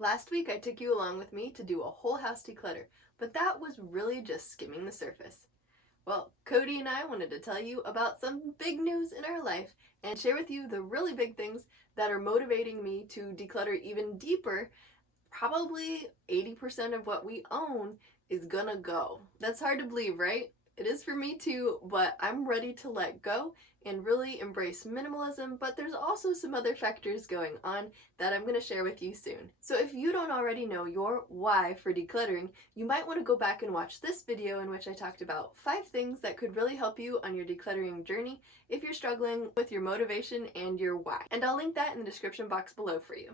Last week I took you along with me to do a whole house declutter, but that was really just skimming the surface. Well, Cody and I wanted to tell you about some big news in our life and share with you the really big things that are motivating me to declutter even deeper. Probably 80% of what we own is gonna go. That's hard to believe, right? It is for me too, but I'm ready to let go and really embrace minimalism, but there's also some other factors going on that I'm going to share with you soon. So if you don't already know your why for decluttering, you might want to go back and watch this video in which I talked about 5 things that could really help you on your decluttering journey if you're struggling with your motivation and your why. And I'll link that in the description box below for you.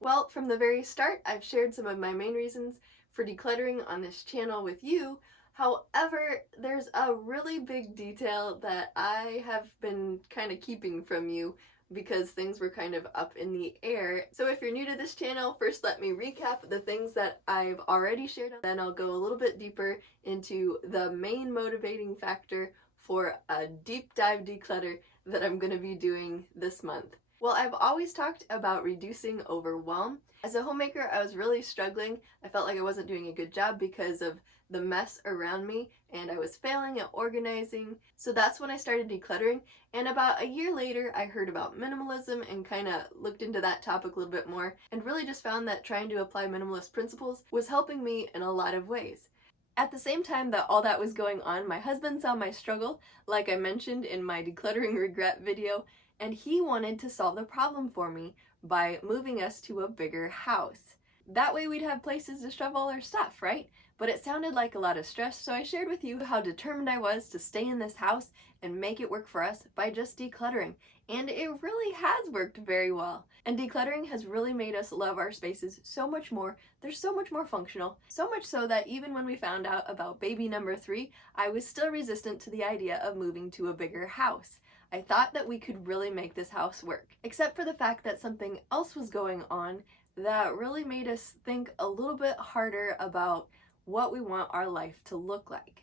Well, from the very start, I've shared some of my main reasons for decluttering on this channel with you. However, there's a really big detail that I have been kind of keeping from you because things were kind of up in the air. So if you're new to this channel, first let me recap the things that I've already shared, then I'll go a little bit deeper into the main motivating factor for a deep dive declutter that I'm going to be doing this month. Well, I've always talked about reducing overwhelm. As a homemaker, I was really struggling. I felt like I wasn't doing a good job because of the mess around me, and I was failing at organizing. So that's when I started decluttering. And about a year later, I heard about minimalism and kind of looked into that topic a little bit more, and really just found that trying to apply minimalist principles was helping me in a lot of ways. At the same time that all that was going on, my husband saw my struggle, like I mentioned in my decluttering regret video, and he wanted to solve the problem for me by moving us to a bigger house. That way we'd have places to shove all our stuff, right? But it sounded like a lot of stress, so I shared with you how determined I was to stay in this house and make it work for us by just decluttering. And it really has worked very well. And decluttering has really made us love our spaces so much more. They're so much more functional. So much so that even when we found out about baby number 3, I was still resistant to the idea of moving to a bigger house. I thought that we could really make this house work, except for the fact that something else was going on that really made us think a little bit harder about what we want our life to look like.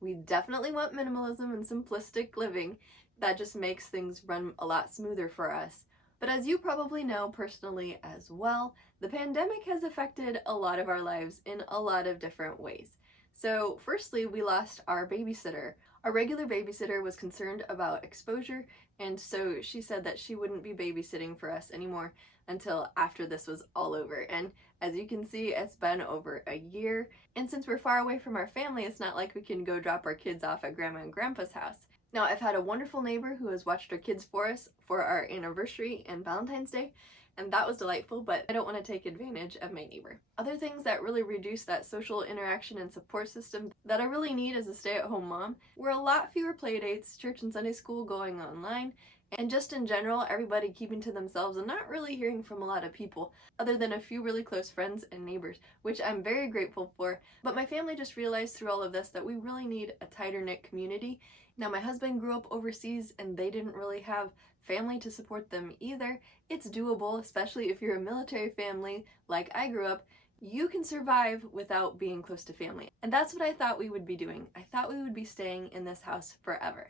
We definitely want minimalism and simplistic living. That just makes things run a lot smoother for us. But as you probably know personally as well, the pandemic has affected a lot of our lives in a lot of different ways. So firstly, we lost our babysitter. Our regular babysitter was concerned about exposure, and so she said that she wouldn't be babysitting for us anymore until after this was all over. And as you can see, it's been over a year, and since we're far away from our family, it's not like we can go drop our kids off at Grandma and Grandpa's house. Now, I've had a wonderful neighbor who has watched our kids for us for our anniversary and Valentine's Day, and that was delightful, but I don't want to take advantage of my neighbor. Other things that really reduce that social interaction and support system that I really need as a stay-at-home mom were a lot fewer playdates, church and Sunday school going online, and just in general, everybody keeping to themselves and not really hearing from a lot of people, other than a few really close friends and neighbors, which I'm very grateful for. But my family just realized through all of this that we really need a tighter-knit community. Now, my husband grew up overseas and they didn't really have family to support them either. It's doable, especially if you're a military family like I grew up. You can survive without being close to family. And that's what I thought we would be doing. I thought we would be staying in this house forever.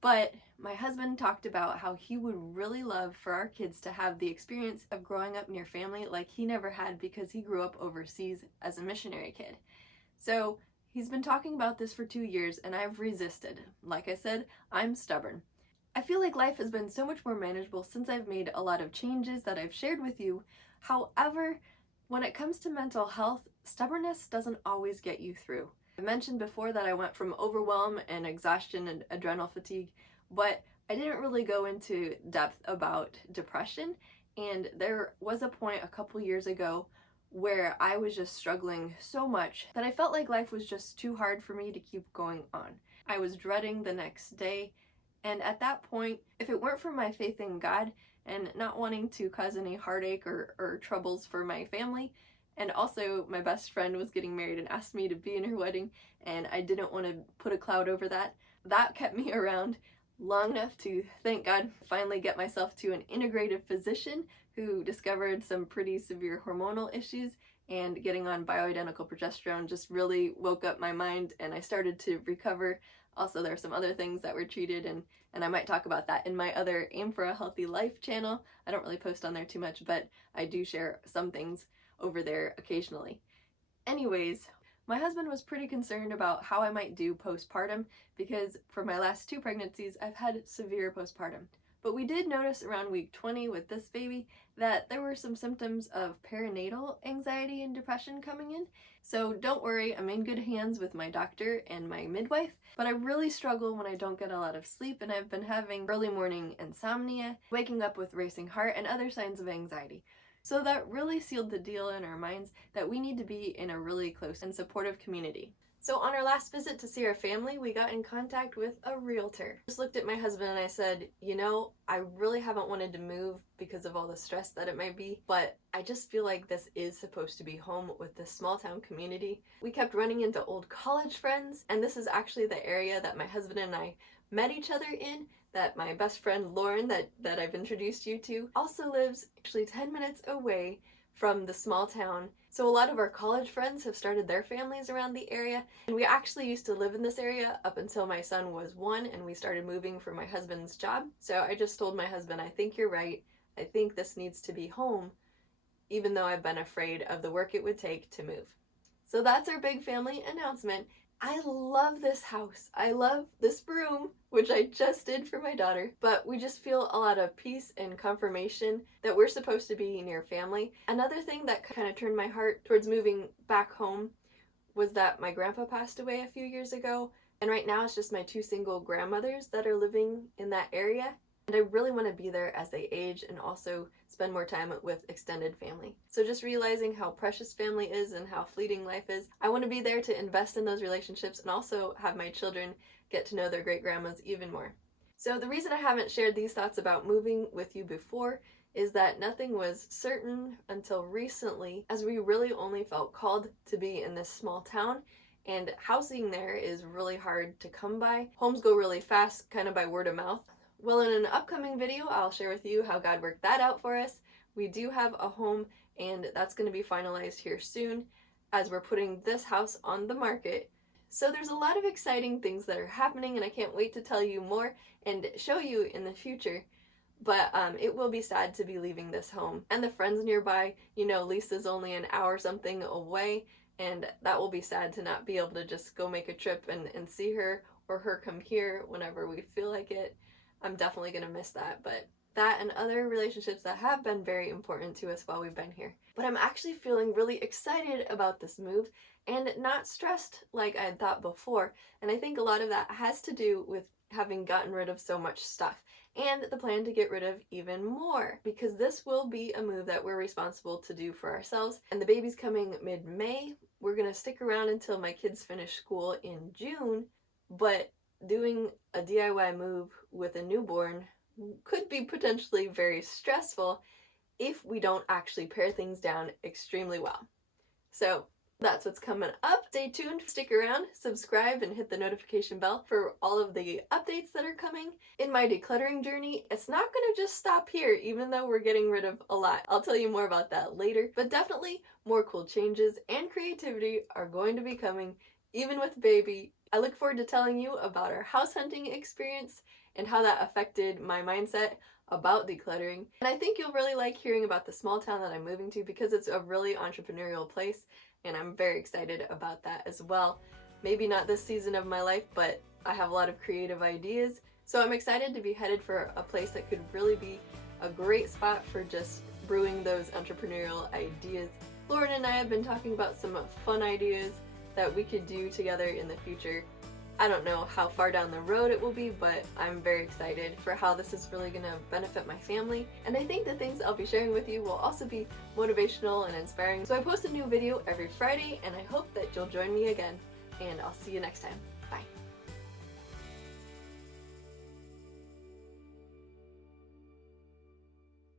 But my husband talked about how he would really love for our kids to have the experience of growing up near family like he never had because he grew up overseas as a missionary kid. So he's been talking about this for 2 years and I've resisted. Like I said, I'm stubborn. I feel like life has been so much more manageable since I've made a lot of changes that I've shared with you. However, when it comes to mental health, stubbornness doesn't always get you through. I mentioned before that I went from overwhelm and exhaustion and adrenal fatigue, but I didn't really go into depth about depression, and there was a point a couple years ago where I was just struggling so much that I felt like life was just too hard for me to keep going on. I was dreading the next day, and at that point, if it weren't for my faith in God and not wanting to cause any heartache or troubles for my family, and also my best friend was getting married and asked me to be in her wedding, and I didn't want to put a cloud over that. That kept me around long enough to, thank God, finally get myself to an integrative physician who discovered some pretty severe hormonal issues and getting on bioidentical progesterone just really woke up my mind, and I started to recover. Also, there are some other things that were treated, and I might talk about that in my other Aim for a Healthy Life channel. I don't really post on there too much, but I do share some things over there occasionally. Anyways, my husband was pretty concerned about how I might do postpartum because for my last 2 pregnancies, I've had severe postpartum. But we did notice around week 20 with this baby that there were some symptoms of perinatal anxiety and depression coming in. So don't worry, I'm in good hands with my doctor and my midwife, but I really struggle when I don't get a lot of sleep, and I've been having early morning insomnia, waking up with racing heart, and other signs of anxiety. So that really sealed the deal in our minds that we need to be in a really close and supportive community. So on our last visit to see our family, we got in contact with a realtor. I just looked at my husband and I said, you know, I really haven't wanted to move because of all the stress that it might be, but I just feel like this is supposed to be home with this small town community. We kept running into old college friends, and this is actually the area that my husband and I met each other in, that my best friend Lauren, that I've introduced you to, also lives actually 10 minutes away from the small town. So a lot of our college friends have started their families around the area, and we actually used to live in this area up until my son was 1 and we started moving for my husband's job. So I just told my husband, I think you're right. I think this needs to be home, even though I've been afraid of the work it would take to move. So that's our big family announcement. I love this house. I love this room, which I just did for my daughter, but we just feel a lot of peace and confirmation that we're supposed to be near family. Another thing that kind of turned my heart towards moving back home was that my grandpa passed away a few years ago, and right now it's just my 2 single grandmothers that are living in that area. And I really want to be there as they age and also spend more time with extended family. So just realizing how precious family is and how fleeting life is, I want to be there to invest in those relationships and also have my children get to know their great grandmas even more. So the reason I haven't shared these thoughts about moving with you before is that nothing was certain until recently, as we really only felt called to be in this small town. And housing there is really hard to come by. Homes go really fast, kind of by word of mouth. Well, in an upcoming video, I'll share with you how God worked that out for us. We do have a home, and that's going to be finalized here soon as we're putting this house on the market. So there's a lot of exciting things that are happening, and I can't wait to tell you more and show you in the future. But it will be sad to be leaving this home. And the friends nearby, you know, Lisa's only an hour something away, and that will be sad to not be able to just go make a trip and see her, or her come here whenever we feel like it. I'm definitely going to miss that, but that and other relationships that have been very important to us while we've been here. But I'm actually feeling really excited about this move and not stressed like I had thought before. And I think a lot of that has to do with having gotten rid of so much stuff and the plan to get rid of even more, because this will be a move that we're responsible to do for ourselves. And the baby's coming mid-May. We're going to stick around until my kids finish school in June, but doing a DIY move with a newborn could be potentially very stressful if we don't actually pare things down extremely well. So that's what's coming up. Stay tuned, stick around, subscribe, and hit the notification bell for all of the updates that are coming. In my decluttering journey, it's not going to just stop here, even though we're getting rid of a lot. I'll tell you more about that later, but definitely more cool changes and creativity are going to be coming, even with baby. I look forward to telling you about our house hunting experience and how that affected my mindset about decluttering. And I think you'll really like hearing about the small town that I'm moving to, because it's a really entrepreneurial place, and I'm very excited about that as well. Maybe not this season of my life, but I have a lot of creative ideas. So I'm excited to be headed for a place that could really be a great spot for just brewing those entrepreneurial ideas. Lauren and I have been talking about some fun ideas that we could do together in the future. I don't know how far down the road it will be, but I'm very excited for how this is really going to benefit my family. And I think the things I'll be sharing with you will also be motivational and inspiring. So I post a new video every Friday, and I hope that you'll join me again. And I'll see you next time. Bye.